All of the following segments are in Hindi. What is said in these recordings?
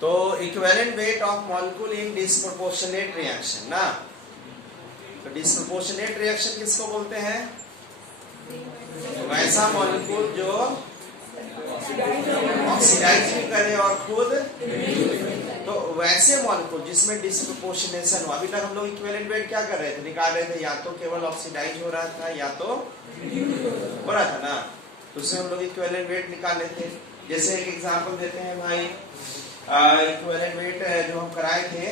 तो equivalent weight of molecule in disproportionate reaction ना, तो डिस्प्रोपोर्शनेट रिएक्शन किसको बोलते हैं? वैसा मॉलिक्यूल जो ऑक्सीडाइज भी करे और खुद, तो वैसे मॉलिक्यूल जिसमें डिस्प्रोपोर्शनेशन हो। अभी तक हम लोग इक्विवेलेंट वेट क्या कर रहे थे, निकाल रहे थे, या तो केवल ऑक्सीडाइज हो रहा था या तो हो रहा था ना, तो उसमें हम लोग इक्विवेलेंट वेट निकाल लेते। जैसे एक एग्जांपल देते हैं भाई, इक्विवेलेंट वेट जो हम कराए थे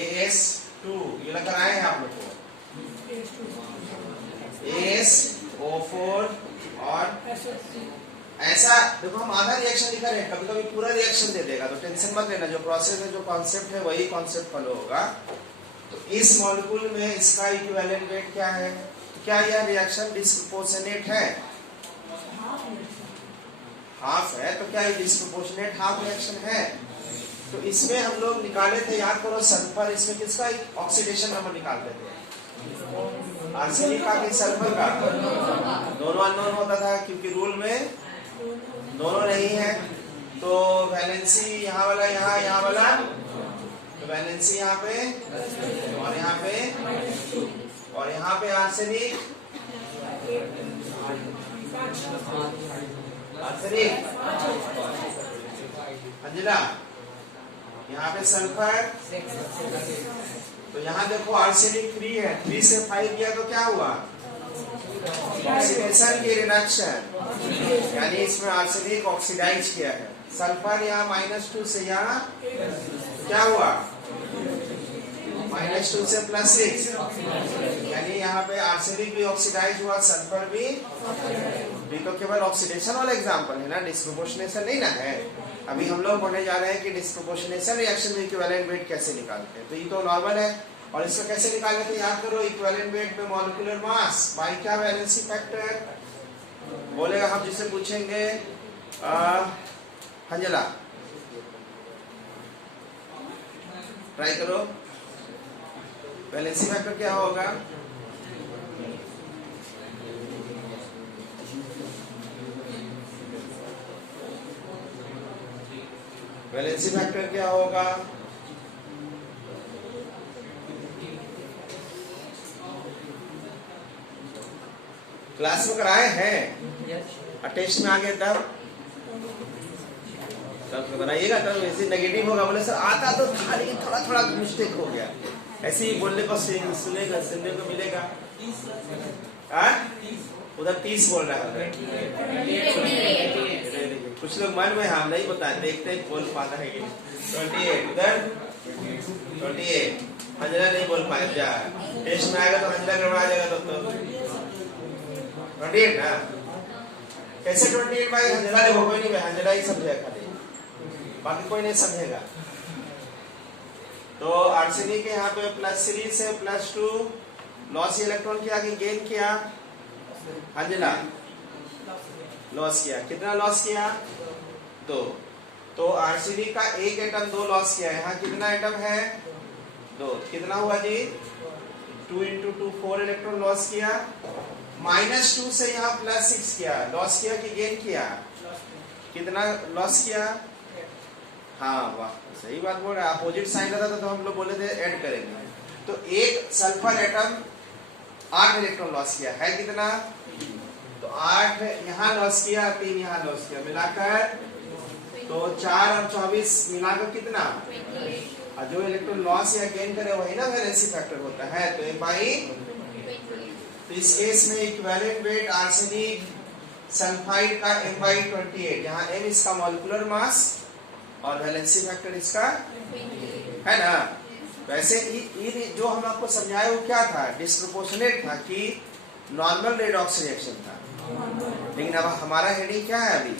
AS2, ये लग कराए हैं आप लोग को, ASO4 और ऐसा देखो हम आधा रिएक्शन लिखा रहे हैं, कभी कभी पूरा रिएक्शन दे देगा, तो टेंशन मत लेना, जो प्रोसेस है जो कॉन्सेप्ट है वही कॉन्सेप्ट फॉलो होगा। तो इस मॉलिक्यूल में इसका इक्विवेलेंट वेट क्या है? क्या यह रिएक्शन डिस्प्रोपोर्शनेट है? हाफ है, तो क्या ये डिस्प्रोपोर्शनेट हाफ रिएक्शन है? तो इसमें हम लोग निकाले थे, याद करो, सल्फर, इसमें किसका ऑक्सीडेशन नंबर निकालते थे? आर्सेनिक का कि सल्फर का? दोनों अननोन होता था क्योंकि रूल में दोनों नहीं है, तो वैलेंसी यहाँ वाला, यहाँ वाला, तो वैलेंसी यहाँ पे और यहाँ पे, और यहाँ पे आर्सेनिक, अंजना, यहाँ पे सल्फर, तो यहाँ देखो आर्सेनिक 3 है, 3 से 5 गया तो क्या हुआ? ऑक्सीडेशन की रिडक्शन, यानी इसमें आर्सेनिक ऑक्सीडाइज किया है। सल्फर यहाँ -2 से यहाँ क्या हुआ? -2 से +6, यानी यहाँ पे आर्सेनिक भी ऑक्सीडाइज हुआ, सल्फर भी तो केवल ऑक्सीडेशन वाला एग्जांपल है ना, डिस्प्रोपोर्शनेशन नहीं ना है। अभी हम लोग पढ़ने जा रहे हैं कि डिस्प्रोपोर्शनेशन रिएक्शन में इक्विवेलेंट वेट कैसे निकालते हैं। तो ये तो नॉर्मल है, और इसका कैसे निकालते थे याद करो, इक्विवेलेंट वेट में मॉलिक्यूलर मास बाई क्या? वैलेंसी फैक्टर बोलेगा, हम जिससे पूछेंगे हंजला, ट्राई करो, वैलेंसी फैक्टर क्या होगा? वैलेंसी फैक्टर क्या होगा? क्लास में कराए हैं, टेस्ट में आ गए तब बनाइएगा, तब वैसे नेगेटिव होगा, बोले सर आता तो था लेकिन थोड़ा थोड़ा मिस्टेक हो गया, ऐसे ही बोलने को सुनने को मिलेगा। उधर 30 बोल रहा है, कुछ लोग मन में हम नहीं बताए, देखते हैं बोल पाता है कि 28, उधर 28, हंजला नहीं बोल पाए, जा टेस्ट में आएगा तो हंजला गड़बड़ा जाएगा, तो 28 ना, कैसे 28 भाई? हंजला देखो, कोई नहीं, हंजला ही समझेगा खाली, बाकी कोई नहीं समझेगा। तो आर्सेनिक के यहाँ पे +3 से +2 लॉस इलेक्ट्रॉन किया कि गेन किया? हंजला लॉस किया, कितना लॉस किया? 2। तो आर्सेनिक का एक एटम 2 लॉस किया, यहाँ कितना एटम है? 2, कितना हुआ जी? 2 × 2 4 इलेक्ट्रॉन लॉस किया, -2 से यहाँ +6 किया, लॉस किया कि गेन किया? कितना लॉस किया? हाँ वाह, सही बात बोल रहे हैं। अपोजिट साइन रहता था तो हम लोग बोले थे ऐड करेंगे। तो एक सल्फर एटम 8 इलेक्ट्रॉन लॉस किया है, कितना? तो 8 यहाँ लॉस किया, 3 यहाँ लॉस किया, मिलाकर तो 4 और 24 मिलाकर कितना? और जो इलेक्ट्रॉन लॉस या गेन करे वही ना वैलेंसी फैक्टर होता है, तो तो इस केस में इक्विवेलेंट वेट आर्सेनिक सल्फाइड का M/28, यहाँ M इसका मॉलिक्यूलर मास और वैलेंसी फैक्टर इसका है ना। वैसे जो हम आपको समझाया वो क्या था? डिस्प्रोपोर्शनेट था कि नॉर्मल रेडॉक्स रिएक्शन था, लेकिन अब हमारा हेडिंग क्या है? अभी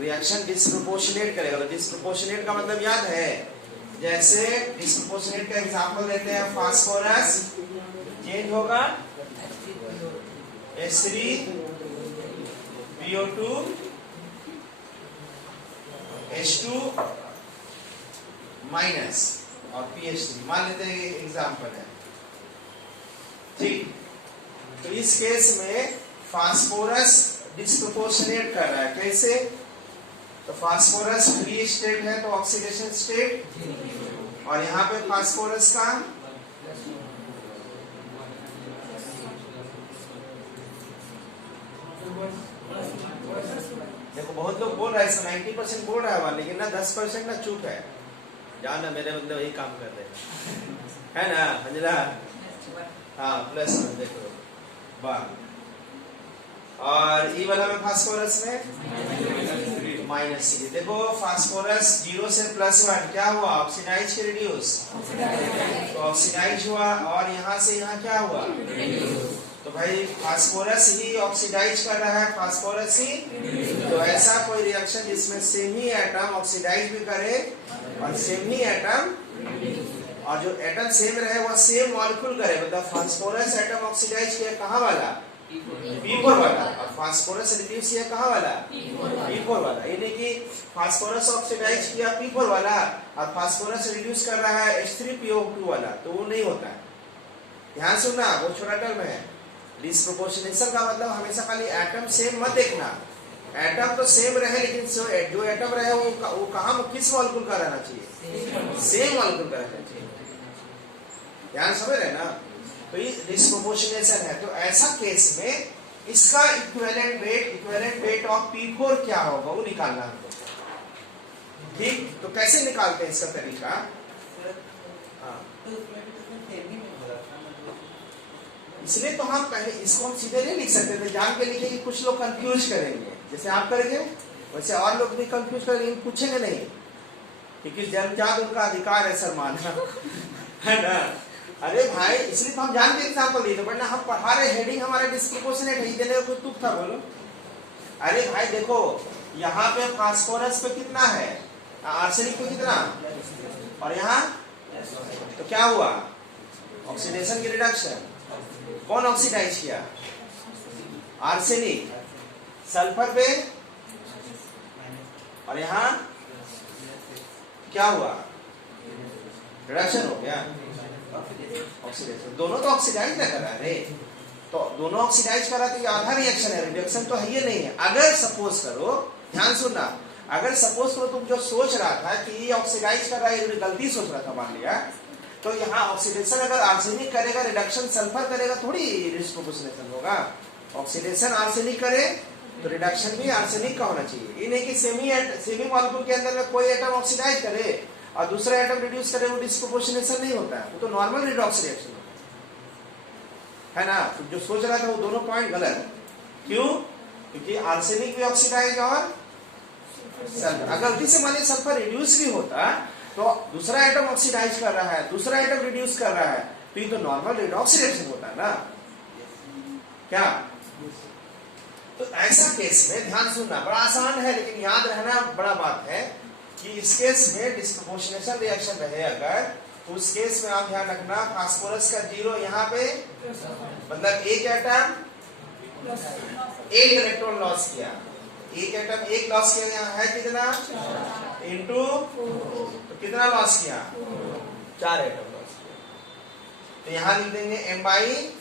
रिएक्शन डिस्प्रोपोर्शनेट करेगा। तो डिस्प्रोपोर्शनेट का मतलब याद है, जैसे डिस्प्रोपोर्शनेट का एग्जांपल देते हैं, फास्फोरस चेंज होगा H3PO2 H2 माइनस और PH3, मान लेते हैं एग्जांपल है, ठीक। तो इस केस में फास्फोरस डिस्प्रोपोर्शनेट कर रहा है, कैसे? तो फास्फोरस फ्री स्टेट है तो ऑक्सीडेशन स्टेट, और यहाँ पे फास्फोरस का देखो बहुत लोग बोल रहे हैं 90% बोल रहा है, लेकिन ना 10% ना चुप है। जान ना मेरे बंदे वही काम कर रहे हैं, है ना अंजना? हाँ +1 देखो वाह। और ई वाला में फास्फोरस में -3। देखो फास्फोरस 0 से +1 क्या हुआ? ऑक्सीडाइज के रिड्यूस, तो ऑक्सीडाइज हुआ, और यहाँ से यहाँ क्या हुआ? तो भाई फास्फोरस ही ऑक्सीडाइज कर रहा है, फास्फोरस ही। तो ऐसा कोई रिएक्शन जिसमें सेम ही एटम ऑक्सीडाइज भी करे और सेम ही एटम, और जो एटम सेम रहे वो सेम मॉलिक्यूल करे, मतलब फास्फोरस एटम ऑक्सीडाइज किया कहाँ वाला? P4 वाला, और फास्फोरस रिड्यूस किया कहाँ वाला? P4 वाला। यानी कि फास्फोरस ऑक्सीडाइज किया P4 वाला और फास्फोरस रिड्यूस कर रहा है H3PO2 वाला, तो वो नहीं होता है। ध्यान सुनना, वो छोटा टर्म है। डिस्प्रोपोर्शनेशन का मतलब हमेशा खाली एटम सेम मत देखना, एटम तो सेम रहे लेकिन जो एटम रहे वो कहाँ किस मॉलिक्यूल का रहना चाहिए? सेम मॉलिक्यूल का रहना चाहिए। ध्यान समझ रहे ना? तो ये डिस्प्रोपोर्शनेशन है। तो ऐसा केस में इसका इक्विवेलेंट वेट ऑफ P4 क्या होगा वो निकालना हमको। ठीक, तो कैसे निकालते हैं इसका तरीका? हाँ, इसलिए तो हम पहले इसको हम सीधे नहीं लिख सकते थे, जान के लिखे कि कुछ लोग कंफ्यूज करेंगे, जैसे आप करेंगे वैसे और लोग भी कंफ्यूज करेंगे, पूछेंगे नहीं, क्योंकि जन्मजात उनका अधिकार है सर मानना, है ना? अरे भाई इसलिए तो हम जान के एग्जाम्पल दिए थे, वरना हम पढ़ा रहे हेडिंग हमारा डिस्प्रोपोर्शनेट है, देने का कोई तुक था बोलो? अरे भाई देखो यहाँ पे फास्फोरस पे कितना है, आर्सेनिक पे कितना, और यहाँ तो क्या हुआ? ऑक्सीडेशन की रिडक्शन। कौन ऑक्सीडाइज किया? आर्सेनिक। सल्फर पे, और यहाँ क्या हुआ? रिडक्शन हो गया, ऑक्सीडेशन। दोनों तो ऑक्सीडाइज ना करा रे, तो दोनों ऑक्सीडाइज करा तो ये आधा रिएक्शन है, रिडक्शन तो है ये नहीं है। अगर सपोज करो, ध्यान सुनना, अगर सपोज करो तुम जो सोच रहा था कि ये ऑक्सीडाइज कर रहा है, ये गलती सोच रहा था मान लिया, तो यहाँ ऑक्सीडेशन अगर आर्सेनिक करेगा, रिडक्शन सल्फर करेगा, थोड़ी डिस्प्रोपोर्शनेशन होगा। ऑक्सीडेशन आर्सेनिक करे तो रिडक्शन भी आर्सेनिक का होना चाहिए। ये नहीं कि सेमी मॉलिक्यूल के अंदर में कोई एटम ऑक्सीडाइज करे और दूसरा एटम रिड्यूस करे, वो डिस्प्रोपोर्शनेशन नहीं होता है, वो तो नॉर्मल रिडॉक्स रिएक्शन होता है ना? तो जो सोच रहा था वो दोनों पॉइंट गलत। क्यों? क्योंकि आर्सेनिक भी ऑक्सीडाइज और सल्फर, अगर गलती से मान सल्फर रिड्यूस भी होता तो दूसरा एटम ऑक्सीडाइज कर रहा है, दूसरा एटम रिड्यूस कर रहा है, तो ये तो नॉर्मल रिडॉक्स रिएक्शन होता है ना? क्या? तो ऐसा केस में ध्यान सुनना, बड़ा आसान है लेकिन याद रहना बड़ा बात है कि इस केस में डिस्प्रोपोर्शनेशन रिएक्शन रहे अगर, तो उस केस में आप ध्यान रखना फास्फोरस का 0 यहाँ पे, मतलब एक एटम एक इलेक्ट्रॉन लॉस किया, एक एटम एक लॉस किया, यहाँ है कितना? इनटू, तो कितना लॉस किया? 4 एटम लॉस किया। तो यहाँ लिख देंगे m/4।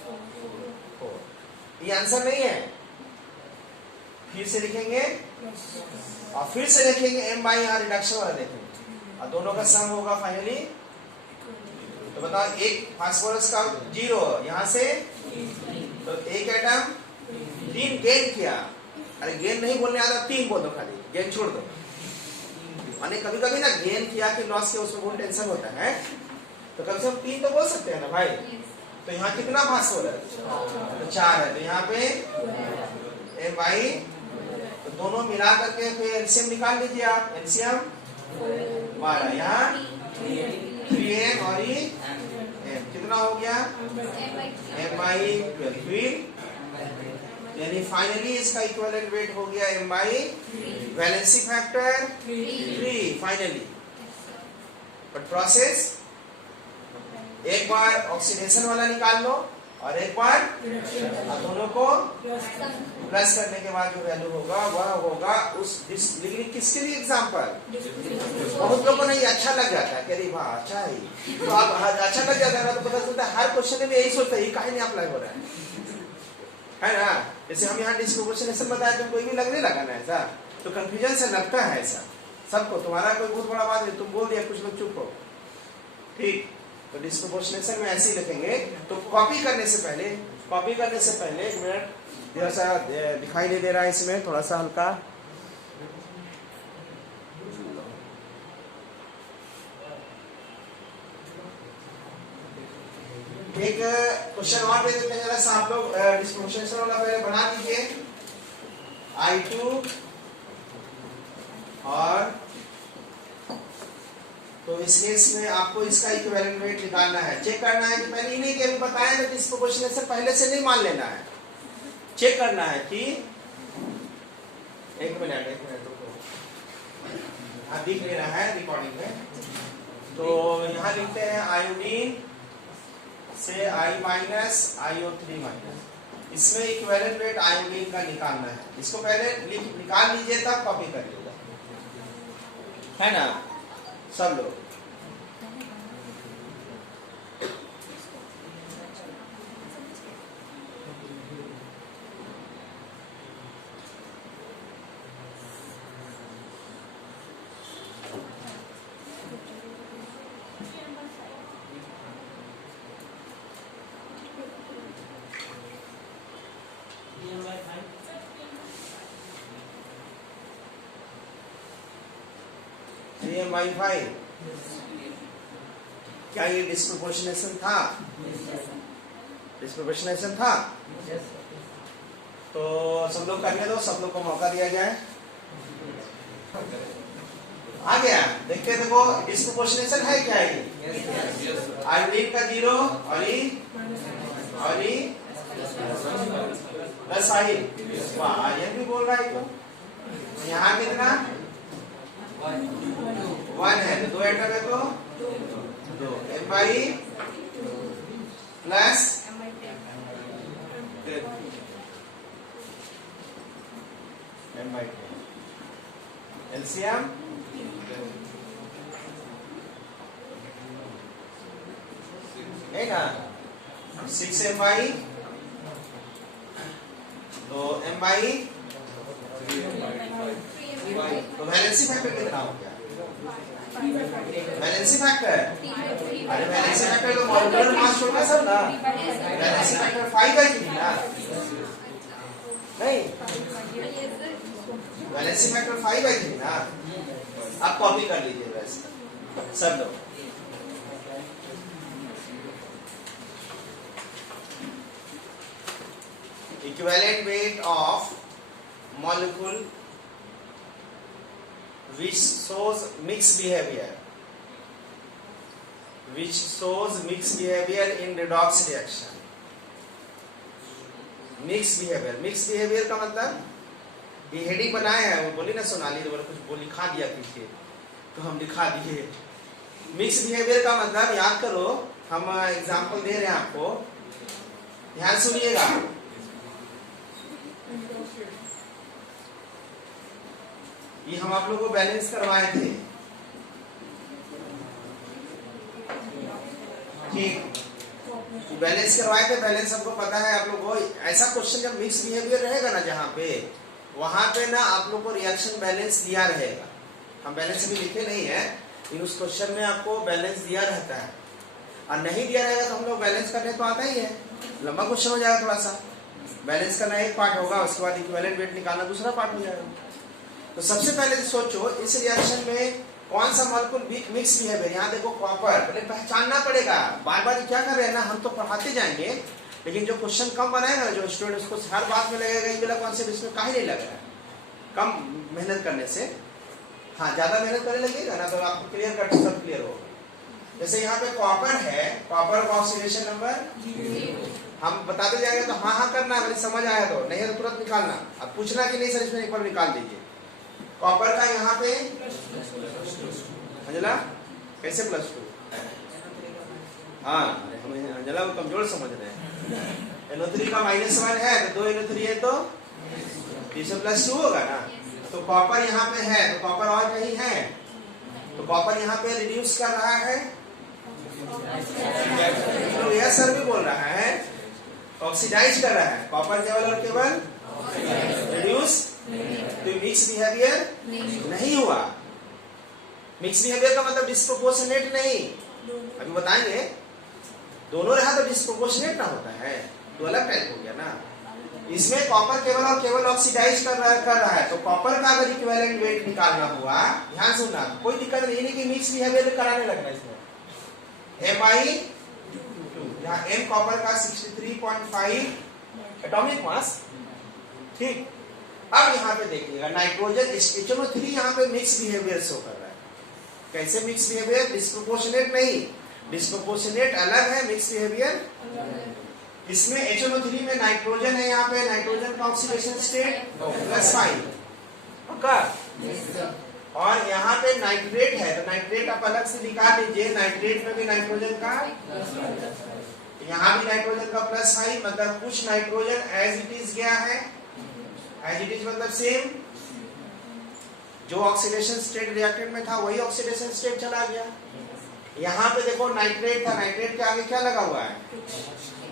ये आंसर नहीं है, फिर से लिखेंगे और फिर से लिखेंगे m/, यहाँ रिडक्शन वाला देखेंगे और दोनों का सम होगा फाइनली। तो बताओ, एक फास्फोरस का 0 यहाँ से, तो एक एटम 3 गेन किया, अरे गेन नहीं बोलने आता, 3 बोल दो, खाली गेन छोड़ दो। माने कभी कभी ना गेन किया कि लॉस किया उसमें बहुत टेंशन होता है, तो कम से कम 3 तो बोल सकते हैं ना भाई। तो यहाँ कितना फास्फोरस? तो 4 है, तो यहाँ पे m/, तो दोनों मिला करके फिर एलसीएम निकाल लीजिए आप। एलसीएम 12, यहाँ 3n और ये m कितना हो गया? m/12। फिर यानी फाइनली इसका इक्विवेलेंट वेट हो गया m/, valency factor 3 finally. But process एक बार ऑक्सीडेशन वाला निकाल लो और एक बार दोनों को प्लस करने के बाद जो वैल्यू होगा वह होगा उस लेकिन किसके लिए एग्जांपल? बहुत लोगों को नहीं अच्छा लग जाता है, अरे वाह अच्छा है, तो आप अच्छा लग जाता है ना, तो पता चलता है हर क्वेश्चन में यही सोचता है, ये काहे नहीं अप्लाई हो रहा है ना? जैसे हम यहाँ डिस्प्रोपोर्शनेशन बताया तो कोई भी लगने लगा ना ऐसा, तो कंफ्यूजन से लगता है ऐसा सबको, तुम्हारा कोई बहुत बड़ा बात नहीं, तुम बोल दिया कुछ लोग चुप हो, ठीक। तो डिस्प्रोपोर्शनेशन में ऐसे ही लिखेंगे। तो कॉपी करने से पहले एक मिनट, थोड़ा सा दिखाई नहीं दे रहा है इसमें, थोड़ा सा हल्का, एक क्वेश्चन और दे देते हैं जरा सा आप लोग, डिस्प्रोपोर्शनेशन वाला पहले बना दीजिए। I2 और तो इस केस में आपको इसका इक्विवेलेंट वेट निकालना है, चेक करना है कि पहले ही नहीं कि अभी बताया ना, डिस्प्रोपोर्शनेशन पहले से नहीं मान लेना है, चेक करना है कि एक मिनट रुको, हाँ दिख नहीं रहा है रिकॉर्डिंग में। तो यहाँ लिखते हैं आयोडीन से I माइनस IO3 माइनस, इसमें इक्विवेलेंट वेट आयोडीन का निकालना है, इसको पहले निकाल लीजिए तब कॉपी कर लीजिए, है ना सब लोग। CM/5 क्या ये डिस्प्रोपोर्शनेशन था? डिस्प्रोपोर्शनेशन था। तो सब लोग करने दो, सब लोग को मौका दिया जाए। आ गया, देखते हैं, देखो डिस्प्रोपोर्शनेशन है क्या ये? आयोडीन का 0 और ये प्लस I, वाह आर्यन भी बोल रहा है। तो यहाँ कितना 1 है, तो 2 एटम है तो 2 M/E प्लस M/10 एलसीएम है ना 6 M/E, तो M/E तो वैलेंसी फैक्टर कितना हो गया? वैलेंसी फैक्टर, अरे वैलेंसी फैक्टर तो मॉलिक्यूलर मास होगा सब ना, वैलेंसी फैक्टर 5 है कि ना? नहीं, वैलेंसी फैक्टर 5 है कि ना? आप कॉपी कर लीजिए वैसे सब लोग। Equivalent weight of molecule which shows mixed behavior in redox reaction। Mix behaviour का मतलब ये हेडिंग बनाए हैं, वो बोली ना सोनाली, तो कुछ वो लिखा दिया पीछे, तो हम लिखा दिए। मिक्स बिहेवियर का मतलब याद करो, हम एग्जांपल दे रहे हैं आपको, ध्यान सुनिएगा। ये हम आप लोगों को बैलेंस करवाए थे, ठीक, बैलेंस करवाए थे, बैलेंस सबको पता है आप लोगों को। ऐसा क्वेश्चन जब मिक्स बिहेवियर रहेगा ना जहाँ पे, वहां पे ना आप लोग को रिएक्शन बैलेंस दिया रहेगा। हम बैलेंस भी लिखे नहीं है, लेकिन उस क्वेश्चन में आपको बैलेंस दिया रहता है, और नहीं दिया रहेगा तो हम लोग बैलेंस करने तो आता ही है, लंबा क्वेश्चन हो जाएगा, थोड़ा सा बैलेंस करना एक पार्ट होगा, उसके बाद इक्विवेलेंट वेट निकालना दूसरा पार्ट हो जाएगा। तो सबसे पहले सोचो इस रिएक्शन में कौन सा मॉलिक्यूल मिक्स बिहेवियर, यहाँ देखो कॉपर, पहले पहचानना पड़ेगा। बार बार क्या कर रहे हैं ना, हम तो पढ़ाते जाएंगे, लेकिन जो क्वेश्चन कम बनाएगा ना जो स्टूडेंट, उसको हर बात में लगेगा ये वाला कॉन्सेप्ट इसमें काहे नहीं लग रहा है। कम मेहनत करने से, हाँ ज्यादा मेहनत करने लगेगा ना तो आपको क्लियर कट सब क्लियर होगा। जैसे यहाँ पे कॉपर है, कॉपर का ऑक्सीडेशन नंबर हम बताते जाएंगे, तो हाँ हाँ करना, अगर समझ आया तो, नहीं है तो तुरंत निकालना। अब पूछना कि नहीं सर इसमें एक बार निकाल दीजिए। कॉपर का यहाँ पे अंजला कैसे +2, हाँ अंजला वो कमजोर समझ रहे हैं। NO3 का -1 है तो 2 NO3 है तो इसमें +2 होगा ना। तो कॉपर यहाँ पे है, तो कॉपर और कहीं है, तो कॉपर यहाँ पे रिड्यूस कर रहा है, तो यह सर भी बोल रहा है ऑक्सीडाइज कर रहा है, कॉपर केवल और केवल रिड्यूस, तो मिक्स बिहेवियर नहीं हुआ। मिक्स बिहेवियर का मतलब डिस्प्रोपोर्शनेट नहीं, अभी बताएंगे। दोनों रहा तो डिस्प्रोपोर्शनेट ना होता है, तो अलग टाइप हो गया ना। इसमें कॉपर केवल और केवल ऑक्सीडाइज कर रहा है, तो कॉपर का अगर इक्विवेलेंट वेट निकालना हुआ, ध्यान सुनना, कोई दिक्कत नहीं कि मिक्स बिहेवियर कराने लगना इसमें। Mi2, यहाँ M कॉपर का 63.5 एटॉमिक मास, ठीक। अब यहाँ पे देखिएगा नाइट्रोजन HNO3 यहाँ पे मिक्स बिहेवियर शो कर रहा है। कैसे मिक्स बिहेवियर? डिस्प्रोपोर्शनेट नहीं, डिस्प्रोपोर्शनेट अलग है, मिक्स बिहेवियर। इसमें HNO3 में नाइट्रोजन है, यहाँ पे नाइट्रोजन का ऑक्सीडेशन स्टेट +5, ओके। और यहाँ पे नाइट्रेट है, तो नाइट्रेट आप अलग से निकाल लीजिए। नाइट्रेट में भी नाइट्रोजन का, यहाँ भी नाइट्रोजन का +5, मतलब कुछ नाइट्रोजन एज इट इज गया है, एज इट इज मतलब सेम, जो ऑक्सीडेशन स्टेट रिएक्टेंट में था वही ऑक्सीडेशन स्टेट चला गया। यहाँ पे देखो नाइट्रेट था, नाइट्रेट के आगे क्या लगा हुआ है,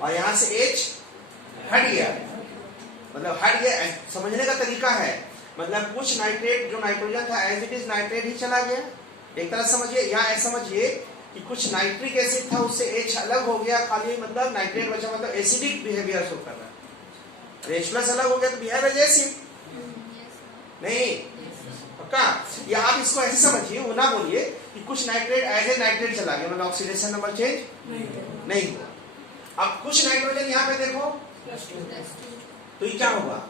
और यहाँ से H हट गया, मतलब हट गया। समझने का तरीका है, मतलब कुछ नाइट्रेट जो नाइट्रोजन था एज इट इज नाइट्रेट ही चला गया, एक तरह समझिए। या ऐसा समझिए कि कुछ नाइट्रिक एसिड था, उससे H अलग हो गया, खाली मतलब नाइट्रेट बचा, मतलब एसिडिक बिहेवियर शो कर रहा है। H+ अलग हो गया तो बिहेव एज एसिड नहीं, पक्का। या आप इसको ऐसे समझिए, वो ना बोलिए कि कुछ नाइट्रेट एज ए नाइट्रेट चला गया, मतलब ऑक्सीडेशन नंबर चेंज नहीं हुआ। अब कुछ नाइट्रोजन यहाँ पे देखो, तो ये क्या होगा,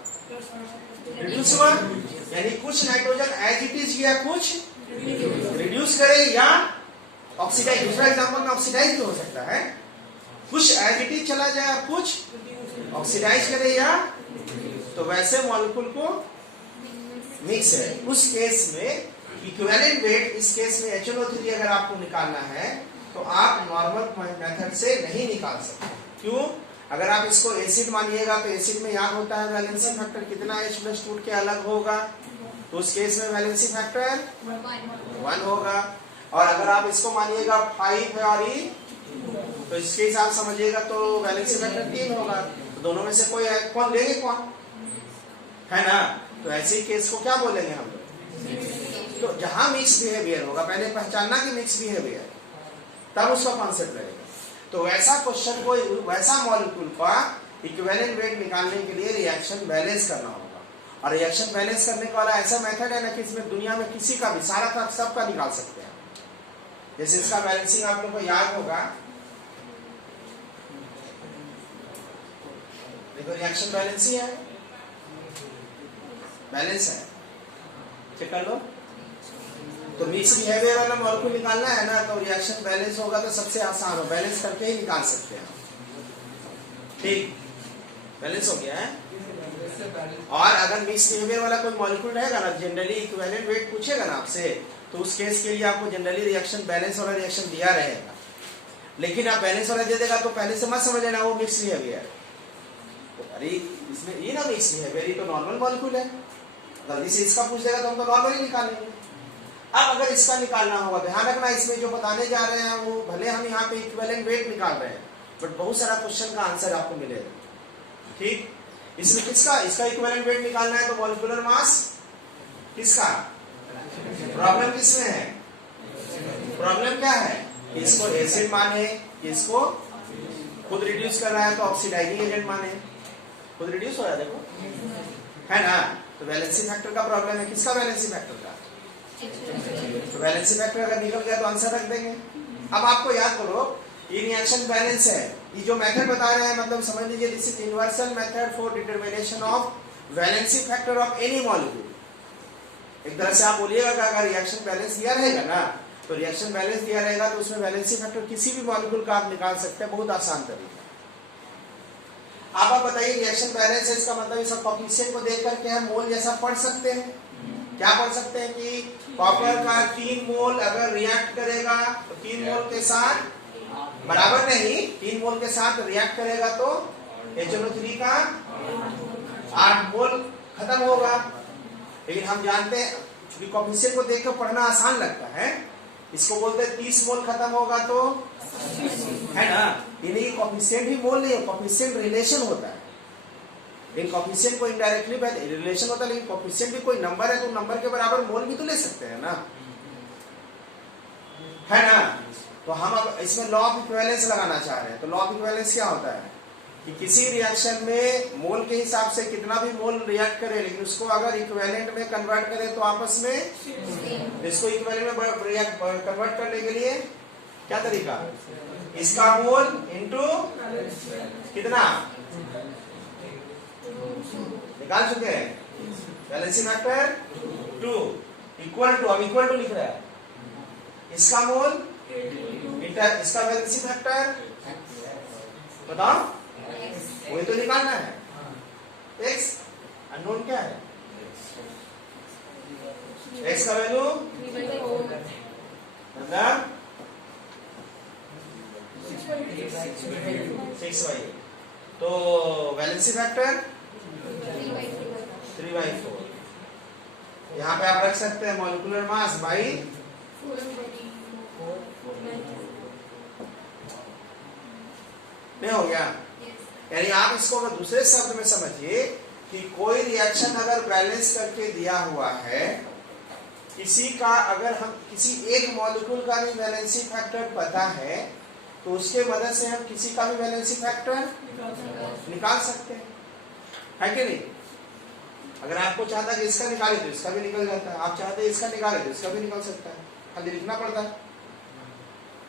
रिड्यूस हुआ, यानी कुछ नाइट्रोजन एज इट इज गया, कुछ रिड्यूस करे या ऑक्सीडाइज। दूसरा एग्जांपल में ऑक्सीडाइज भी हो सकता है, कुछ एज इट इज चला जाए और कुछ ऑक्सीडाइज करे या, तो वैसे मॉलिक्यूल को मिक्स है। उस केस में इक्विवेलेंट वेट, इस केस में HNO3 अगर आपको निकालना है तो आप नॉर्मल मेथड से नहीं निकाल सकते। क्यों? अगर आप इसको एसिड मानिएगा तो एसिड में याद होता है वैलेंसी फैक्टर कितना H+ टूट के अलग होगा, तो उस केस में वैलेंसी फैक्टर 1 होगा। और अगर आप इसको मानिएगा 5 है और E, तो इसके हिसाब समझिएगा तो वैलेंसी फैक्टर 3 होगा। तो दोनों में से कोई है, कौन लेंगे, कौन है ना। तो ऐसे केस को क्या बोलेंगे हम लोग, तो जहां मिक्स बिहेवियर होगा, पहले पहचानना कि मिक्स बिहेवियर, तब उसका कॉन्सेप्ट रहेगा। तो वैसा क्वेश्चन को, वैसा मॉलिक्यूल का इक्विवेलेंट वेट निकालने के लिए रिएक्शन बैलेंस करना होगा। और रिएक्शन बैलेंस करने का वाला ऐसा मेथड है ना कि इसमें दुनिया में किसी का भी, सारा का सबका निकाल सकते हैं। जैसे इसका बैलेंसिंग आप लोग को याद होगा, देखो रिएक्शन बैलेंस ही है, बैलेंस है, चेक कर लो। तो मिक्स बिहेवियर वाला मॉलिक्यूल निकालना है ना, तो रिएक्शन बैलेंस होगा तो सबसे आसान हो, बैलेंस करके ही निकाल सकते हैं, ठीक। बैलेंस हो गया है। और अगर मिक्स बिहेवियर वाला कोई मॉलिक्यूल रहेगा ना, जनरली इक्विवेलेंट वेट पूछेगा ना आपसे, तो उस केस के लिए आपको जनरली रिएक्शन बैलेंस वाला रिएक्शन दिया रहेगा। लेकिन आप बैलेंस वाला दे देगा तो पहले से मत समझ लेना वो मिक्स बिहेवियर, अरे इसमें ये ना मिक्स बिहेवियर, ये तो नॉर्मल मॉलिक्यूल है। जल्दी से इसका पूछ देगा तो हम तो नॉर्मली निकालेंगे। अब अगर इसका निकालना होगा, ध्यान रखना इसमें जो बताने जा रहे हैं वो भले हम यहाँ पे इक्विवेलेंट वेट निकाल रहे हैं, बट बहुत सारा क्वेश्चन का आंसर आपको मिलेगा, ठीक। इसमें किसका, इसका इक्विवेलेंट वेट निकालना है तो मॉलिक्यूलर मास किसका, प्रॉब्लम किसमें है, प्रॉब्लम क्या है, इसको एसिड माने, इसको खुद रिड्यूस कर रहा है तो ऑक्सीडाइजिंग एजेंट माने, खुद रिड्यूस हो रहा है, देखो है ना। तो वैलेंसी फैक्टर का प्रॉब्लम है, किसका वैलेंसी फैक्टर का, तो वैलेंसी फैक्टर अगर निकल गया तो आंसर रख देंगे। अब आपको याद करो ये रिएक्शन बैलेंस है, ये जो मेथड बता रहे हैं, मतलब समझ लीजिए this is universal method for determination of valency factor of any molecule. एक तरह से आप बोलिएगा कि अगर रिएक्शन बैलेंस दिया रहेगा ना, तो रिएक्शन बैलेंस दिया रहेगा तो उसमें वैलेंसी फैक्टर किसी भी मॉलिक्यूल का आप निकाल सकते हैं, बहुत आसान तरीका। आप बताइए रिएक्शन बैलेंस है, इसका मतलब इस कोएफिशिएंट को देख करके हम मोल जैसा पढ़ सकते हैं। क्या पढ़ सकते हैं कि कॉपर का 3 मोल अगर रिएक्ट करेगा तो 3 मोल के साथ बराबर नहीं, 3 मोल के साथ रिएक्ट करेगा तो HNO3 का 8 मोल खत्म होगा। लेकिन हम जानते हैं कि कोएफिशिएंट को देखकर पढ़ना आसान लगता है, इसको बोलते हैं 30 मोल खत्म होगा तो, है ना। ये नहीं कोएफिशिएंट ही मोल नहीं है, कोएफिशिएंट रिलेशन होता है। लेकिन कोफिशिएंट को इनडायरेक्टली रिलेशन होता है, लेकिन कोफिशिएंट भी कोई नंबर है तो नंबर के बराबर मोल भी तो ले सकते हैं ना, है ना। तो हम अब इसमें लॉ ऑफ इक्विवेलेंस लगाना चाह रहे हैं। तो लॉ ऑफ इक्विवेलेंस क्या होता है कि किसी रिएक्शन में मोल के हिसाब से कितना भी मोल रिएक्ट करे, लेकिन उसको अगर इक्विवेलेंट में कन्वर्ट करे तो आपस में इसको इक्विवेलेंट में कन्वर्ट करने के लिए क्या तरीका, इसका मोल इनटू कितना निकाल चुके हैं, बैलेंसिंग फैक्टर 2 इक्वल टू, अब इक्वल टू लिख रहा है, इसका मोल इंटर इसका बैलेंसिंग फैक्टर बताओ, वही तो निकालना है। x अननोन क्या है, x का वैल्यू मतलब 6y, तो बैलेंसिंग फैक्टर 3/4। यहाँ पे आप रख सकते हैं मॉलिक्यूलर मास बाई नहीं हो गया। यानी आप इसको अगर दूसरे शब्द में समझिए कि कोई रिएक्शन अगर बैलेंस करके दिया हुआ है, किसी का अगर हम किसी एक मॉलिक्यूल का भी बैलेंसिंग फैक्टर पता है तो उसके मदद से हम किसी का भी बैलेंसिंग फैक्टर निकाल सकते हैं, है कि नहीं। अगर आपको चाहता है कि इसका निकाले तो इसका भी निकल जाता है, आप चाहते हैं इसका निकाले तो इसका भी निकल सकता है, खाली लिखना पड़ता है।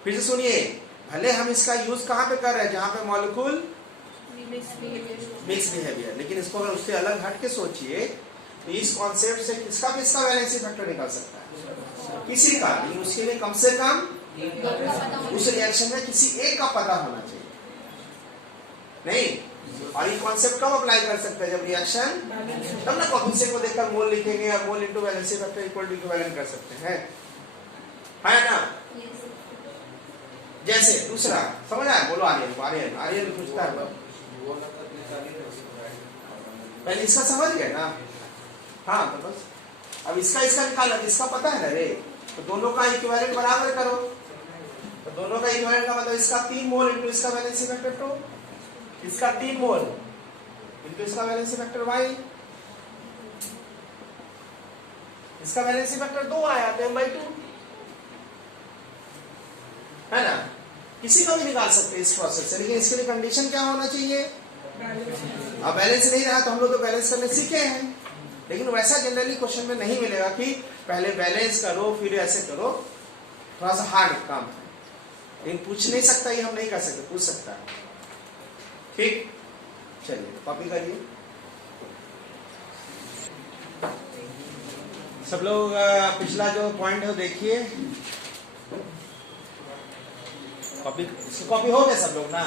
फिर से सुनिए, भले हम इसका यूज कहाँ पे कर रहे हैं, जहां पे मॉलिक्यूल मिक्स बिहेवियर, लेकिन इसको अगर उससे अलग हट के सोचिए तो इस कॉन्सेप्ट से किसका भी इसका बैलेंसिंग फैक्टर निकल सकता है, किसी का, लेकिन उसके लिए कम से कम उस रिएक्शन में किसी एक का पता होना चाहिए, नहीं। और ये कॉन्सेप्ट कब अप्लाई कर सकते हैं, जब रिएक्शन, तब ना कोफिशिएंट को देखकर मोल लिखेंगे या mole into balancing factor equal to equivalent कर सकते हैं, है ना। जैसे दूसरा समझ आया, बोलो आर्यन, आर्यन आर्यन पूछता है, पहले इसका समझ गए ना, हाँ तो बस अब इसका निकालना, इसका पता है ना रे, तो दोनों का इक्विवेलेंट बराबर करो, तो दोनों का इक्विवेलेंट का मतलब इसका 3 मोल इनटू इसका बैलेंसिंग फैक्टर 2, इसका 3 मोल इनटू इसका बैलेंसिंग फैक्टर y, इसका बैलेंसिंग फैक्टर 2 आया तो m/2, है ना। किसी का भी निकाल सकते हैं इस प्रोसेस से, लेकिन इसके लिए कंडीशन क्या होना चाहिए, अब बैलेंस नहीं रहा तो हम लोग तो बैलेंस करने सीखे हैं, लेकिन वैसा जनरली क्वेश्चन में नहीं मिलेगा कि पहले बैलेंस करो फिर ऐसे करो, थोड़ा सा हार्ड काम है, लेकिन पूछ नहीं सकता, ये हम नहीं कर सकते, पूछ सकता है, ठीक। चलिए कॉपी करिए सब लोग, पिछला जो पॉइंट है वो देखिए, कॉपी हो गया सब लोग ना।